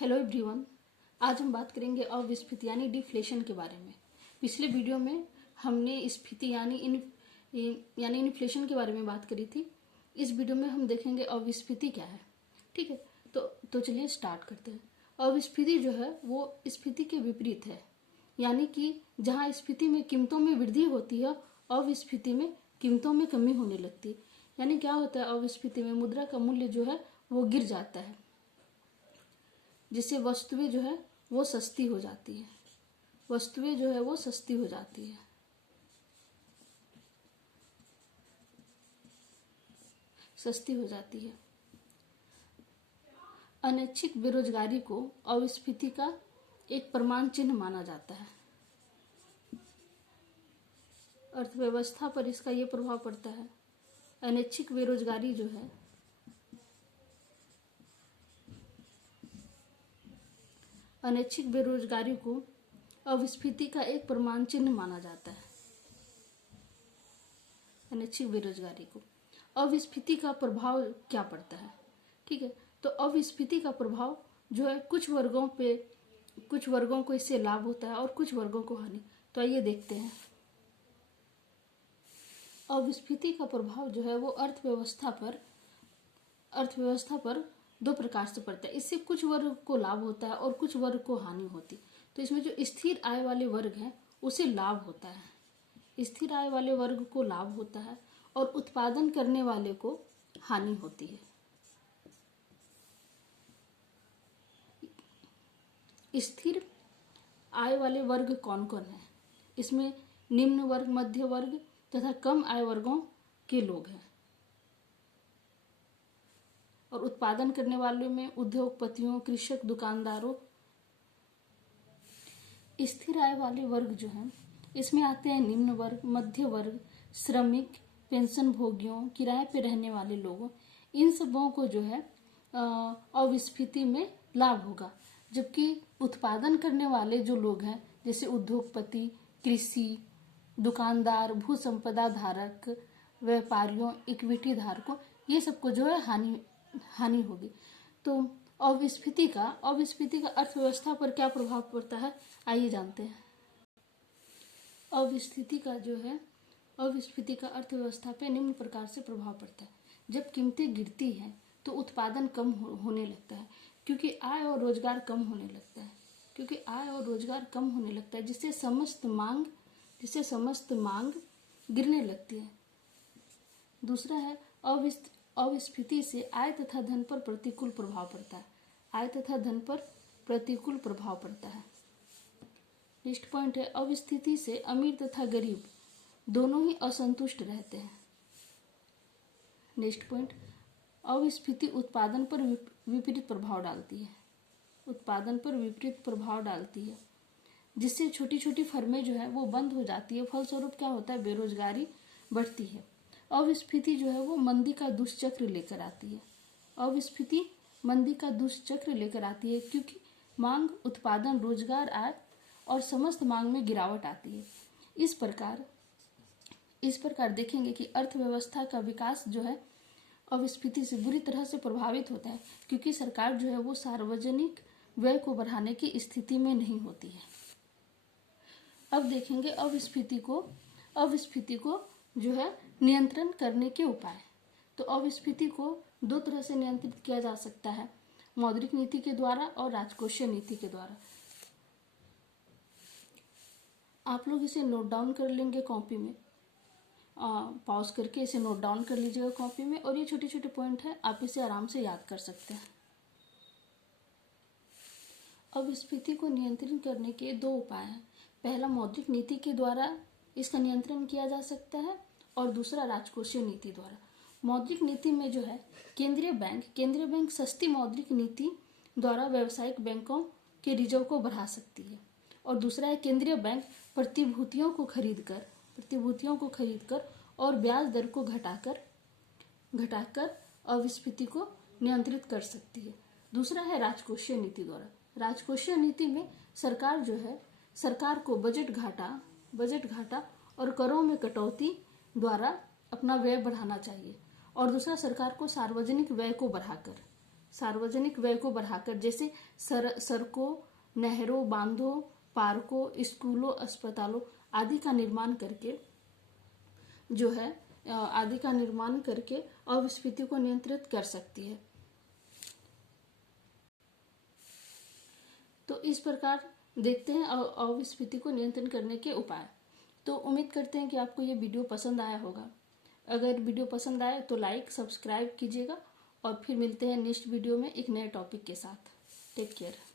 Hello everyone. आज हम बात करेंगे अविस्फीति यानी डिफ्लेशन के बारे में। पिछले वीडियो में हमने स्फीति यानी इन्फ्लेशन के बारे में बात करी थी। इस वीडियो में हम देखेंगे अविस्फीति क्या है। ठीक है, तो चलिए स्टार्ट करते हैं। अविस्फीति जो है वो स्फीति के विपरीत है, यानी कि जहाँ स्फीति में कीमतों में वृद्धि होती है, अविस्फीति में कीमतों में कमी होने लगती है। यानी क्या होता है, अविस्फीति में मुद्रा का मूल्य जो है वो गिर जाता है, जिससे वस्तुएं जो है वो सस्ती हो जाती है। वस्तुएं जो है वो सस्ती हो जाती है। सस्ती हो जाती है। अनैच्छिक बेरोजगारी को अविस्फीति का एक प्रमाण चिन्ह माना जाता है। अर्थव्यवस्था पर इसका ये प्रभाव पड़ता है। अनैच्छिक बेरोजगारी जो है अनैच्छिक बेरोजगारी को अविस्फीति का एक प्रमाण चिन्ह माना जाता है। अनैच्छिक बेरोजगारी को अविस्फीति का प्रभाव क्या पड़ता है। ठीक है, तो अविस्फीति का प्रभाव जो है कुछ वर्गों को इससे लाभ होता है और कुछ वर्गों को हानि। तो आइए देखते हैं। अविस्फीति का प्रभाव जो है वो अर्थव्यवस्था पर दो प्रकार से पड़ता है। इससे कुछ वर्ग को लाभ होता है और कुछ वर्ग को हानि होती है। तो इसमें जो स्थिर आय वाले वर्ग हैं उसे लाभ होता है। स्थिर आय वाले वर्ग को लाभ होता है और उत्पादन करने वाले को हानि होती है। स्थिर आय वाले वर्ग कौन कौन है? इसमें निम्न वर्ग, मध्य वर्ग तथा कम आय वर्गों के लोग हैं। और उत्पादन करने वालों में उद्योगपतियों, कृषक, दुकानदारों। स्थिर आय वाले वर्ग जो हैं इसमें आते हैं निम्न वर्ग, मध्य वर्ग, श्रमिक, पेंशन भोगियों, किराए पे रहने वाले लोगों। इन सबों को जो है अविस्फीति में लाभ होगा। जबकि उत्पादन करने वाले जो लोग हैं जैसे उद्योगपति, कृषि, दुकानदार, भू संपदा धारक, व्यापारियों, इक्विटी धारकों, ये सबको जो है हानि होगी। तो अविस्फीति का अर्थव्यवस्था पर क्या प्रभाव पड़ता है, आइए जानते हैं। अविस्फीति का अर्थव्यवस्था पे निम्न प्रकार से प्रभाव पड़ता है। जब कीमतें गिरती हैं तो उत्पादन कम होने लगता है, क्योंकि आय और रोजगार कम होने लगता है, जिससे समस्त मांग गिरने लगती है। दूसरा है अविस्फीति से आय तथा धन पर प्रतिकूल प्रभाव पड़ता है। नेक्स्ट पॉइंट है, अविस्फीति से अमीर तथा गरीब दोनों ही असंतुष्ट रहते हैं। नेक्स्ट पॉइंट, अविस्फीति उत्पादन पर विपरीत प्रभाव डालती है, जिससे छोटी छोटी फर्में जो है वो बंद हो जाती है। फलस्वरूप क्या होता है, बेरोजगारी बढ़ती है। अविस्फीति जो है वो मंदी का दुष्चक्र लेकर आती है, क्योंकि मांग, उत्पादन, रोजगार, आय और समस्त मांग में गिरावट आती है। इस प्रकार देखेंगे कि अर्थव्यवस्था का विकास जो है अविस्फीति से बुरी तरह से प्रभावित होता है, क्योंकि सरकार जो है वो सार्वजनिक व्यय को बढ़ाने की स्थिति में नहीं होती है। अब देखेंगे अविस्फीति को जो है नियंत्रण करने के उपाय। तो अविस्फीति को दो तरह से नियंत्रित किया जा सकता है, मौद्रिक नीति के द्वारा और राजकोषीय नीति के द्वारा। आप लोग इसे नोट डाउन कर लेंगे कॉपी में, पॉज करके इसे नोट डाउन कर लीजिएगा कॉपी में, और ये छोटे छोटे पॉइंट है, आप इसे आराम से याद कर सकते हैं। अविस्फीति को नियंत्रित करने के दो उपाय हैं। पहला, मौद्रिक नीति के द्वारा इसका नियंत्रण किया जा सकता है, और दूसरा राजकोषीय नीति द्वारा। मौद्रिक नीति में जो है केंद्रीय बैंक सस्ती मौद्रिक नीति द्वारा व्यावसायिक बैंकों के रिजर्व को बढ़ा सकती है। और दूसरा है, केंद्रीय बैंक प्रतिभूतियों को खरीदकर और ब्याज दर को घटाकर अविस्फीति को नियंत्रित कर सकती है। दूसरा है राजकोषीय नीति द्वारा। राजकोषीय नीति में सरकार को बजट घाटा और करों में कटौती द्वारा अपना व्यय बढ़ाना चाहिए, और दूसरा, सरकार को सार्वजनिक व्यय को बढ़ाकर सार्वजनिक व्यय को बढ़ाकर, जैसे सड़कों, नहरों, बांधों, पार्कों, स्कूलों, अस्पतालों आदि का निर्माण करके अविस्फीति को नियंत्रित कर सकती है। तो इस प्रकार देखते हैं अविस्फीति को नियंत्रण करने के उपाय। तो उम्मीद करते हैं कि आपको ये वीडियो पसंद आया होगा। अगर वीडियो पसंद आए तो लाइक, सब्सक्राइब कीजिएगा और फिर मिलते हैं नेक्स्ट वीडियो में एक नए टॉपिक के साथ। Take care.